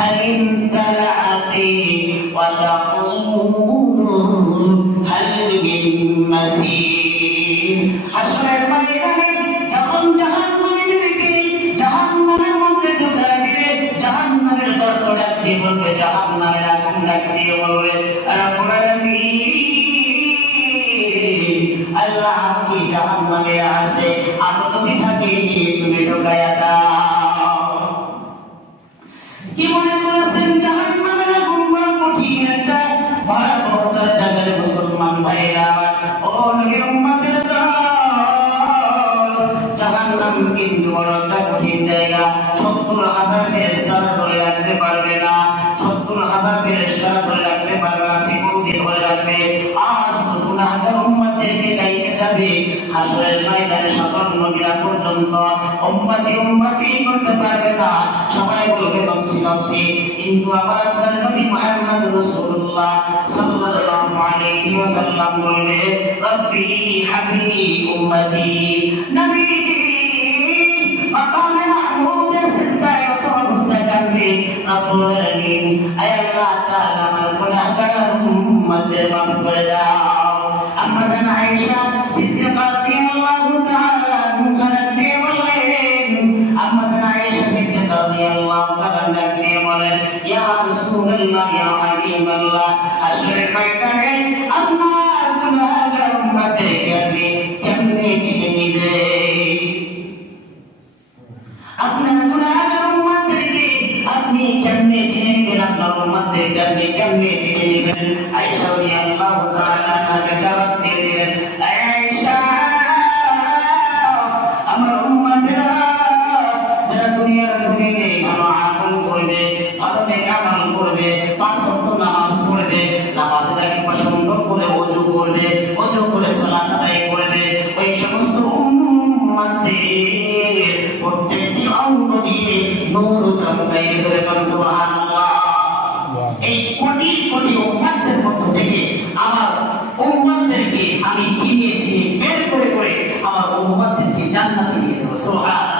هل امتلأت وتقول هل من مزيد হাসরের ময়দানে যখন জাহান্নামীদেরকে জাহান্নামের মধ্যে ঢুকায় দিবে, জাহান্নামের গর্ত ডাক দিয়ে বলবে, জাহান্নামের আগুন ডাক দিয়ে বলবে, রব্বুল আলামিন আল্লাহ কি জাহান্নামে আছে, আমি যদি থাকি তুমি ঢুকায়া দাও। কি মনে করেছেন জাহান্নামের আগুন বড় কঠিন একটা ভয়াবহতার জায়গায়? মুসলমান ভাইরা ও নবীর উম্মতের দল, জাহান্নাম কিন্তু বড় একটা কঠিন জায়গা। ৭০,০০০ ফেরেশতা ধরে রাখতে পারবে না, ৭০,০০০ ফেরেশতা ধরে রাখতে পারবে না, শিকল দিয়ে ধরে রাখবে। আজ গুনাহগার উম্মতদেরকে গাইতে যাবে হাসরের ময়দানে, সকল নবীরা পর্যন্ত উম্মতি উম্মতি করতে পারবে না, সবাই বলবে নফসি নফসি। কিন্তু আমার আপনার নবী মুহাম্মদ রাসূলুল্লাহ সাল্লাল্লাহু আলাইহি ওয়াসাল্লাম বলবে, রব্বি হাবলি উম্মতি। নবীজি মাকামে মাহমুদ সিজদায় অত অবস্থায় কাঁদবে, রব্বুল আলামিন আয় আল্লাহ তাআলা আমার গুনাহগার উম্মতদের মাফ করে দাও। আম্মা জান আয়েশা সিদ্দিকা রাদিয়াল্লাহু তাআলা আনহা দিয়ে বললেন, আম্মা জান আয়েশা সিদ্দিকা রাদিয়াল্লাহু তাআলা দিয়ে বলেন, ইয়া রাসূলুল্লাহ ইয়া হাবিবাল্লাহ, হাসরের ময়দানে আমার গুনাহগার উম্মতদেরকে আপনি কেমনে চিনে নিবেন? আপনার গুনাহগার উম্মতদেরকে আপনি কেমনে চিনে নিবেন? আপনার উম্মতদেরকে আপনি কেমনে চিনে নিবেন? আয়েশা রাদিয়াল্লাহু তাআলা আনহা জবাব দিয়ে দিলেন, আয়েশা আমার উম্মতেরা যারা দুনিয়ার জমিনে ভালো আমল করবে, ভালো নেক আমল করবে, ৫ ওয়াক্ত নামাজ পড়বে, নামাজটাকে পছন্দ করে ওযু করবে, ওযু করে সালাত আদায় করবে, ওই সমস্ত উম্মতের প্রত্যেকটি অঙ্গ দিয়ে নূর চমকাইবে। ধরে বলেন সুবহানাল্লাহ। এই কোটি কোটি উম্মতের মধ্য থেকে আমার উম্মতদেরকে আমি চিনিয়ে চিনিয়ে বের করে করে আমার উম্মতদেরকে জান্নাতে নিয়ে দেব। সুবহানাল্লাহ।